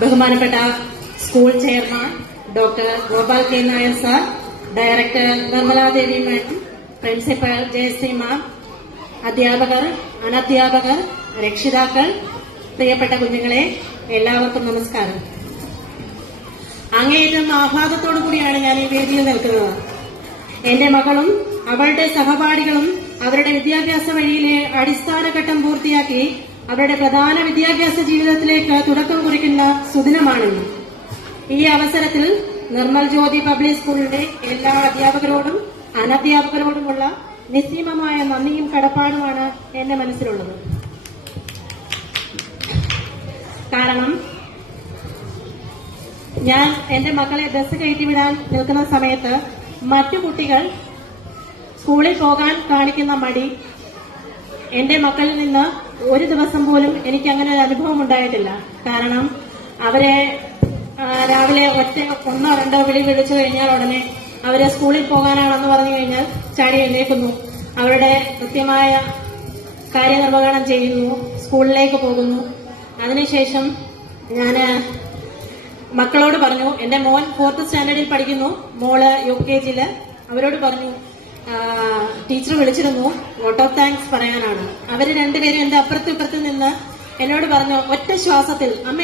ബഹുമാനപ്പെട്ട school chairman doctor Gopal K Nair sir, director Nirmaladevi madam, principal Jayashree ma'am, അധ്യാപകർ, അനധ്യാപകർ, രക്ഷിതാക്കൾ, പ്രിയപ്പെട്ട കുഞ്ഞുങ്ങളെ, എല്ലാവർക്കും നമസ്കാരം. അങ്ങേയറ്റം ആഹ്ലാദത്തോടു കൂടിയാണ് ഞാൻ ഈ വേദിയിൽ നിൽക്കുന്നത്. എന്റെ മകളും അവളുടെ സഹപാഠികളും അവരുടെ വിദ്യാഭ്യാസ വഴിയിലെ അടിസ്ഥാന ഘട്ടം പൂർത്തിയാക്കി അവരുടെ പ്രധാന വിദ്യാഭ്യാസ ജീവിതത്തിലേക്ക് തുടക്കം കുറിക്കുന്ന സുദിനമാണെന്ന്. ഈ അവസരത്തിൽ നിർമ്മൽ ജ്യോതി പബ്ലിക് സ്കൂളിന്റെ എല്ലാ അധ്യാപകരോടും അനധ്യാപകരോടുമുള്ള നിസ്സീമമായ നന്ദിയും കടപ്പാടുമാണ് എന്റെ മനസ്സിലുള്ളത്. കാരണം ഞാൻ എന്റെ മക്കളെ ബസ് കയറ്റിവിടാൻ നിൽക്കുന്ന സമയത്ത് മറ്റു കുട്ടികൾ സ്കൂളിൽ പോകാൻ കാണിക്കുന്ന മടി എന്റെ മക്കളിൽ നിന്ന് ഒരു ദിവസം പോലും എനിക്ക് അങ്ങനെ ഒരു അനുഭവം ഉണ്ടായിട്ടില്ല. കാരണം അവരെ രാവിലെ ഒന്നോ രണ്ടോ വിളിച്ചു കഴിഞ്ഞാൽ ഉടനെ അവരെ സ്കൂളിൽ പോകാനാണെന്ന് പറഞ്ഞു കഴിഞ്ഞാൽ ചാടി എഴുന്നേൽക്കുന്നു, അവരുടെ കൃത്യമായ കാര്യനിർവഹണം ചെയ്യുന്നു, സ്കൂളിലേക്ക് പോകുന്നു. അതിനുശേഷം ഞാൻ മക്കളോട് പറഞ്ഞു, എന്റെ മോൻ 4th സ്റ്റാൻഡേർഡിൽ പഠിക്കുന്നു, മോള് UKG. അവരോട് പറഞ്ഞു, ടീച്ചർ വിളിച്ചിരുന്നു, വോട്ട് ഓഫ് താങ്ക്സ് പറയാനാണ്. അവര് രണ്ടുപേരും എന്റെ അപ്പുറത്തും ഇപ്പുറത്തും നിന്ന് എന്നോട് പറഞ്ഞു ഒറ്റ ശ്വാസത്തിൽ, അമ്മ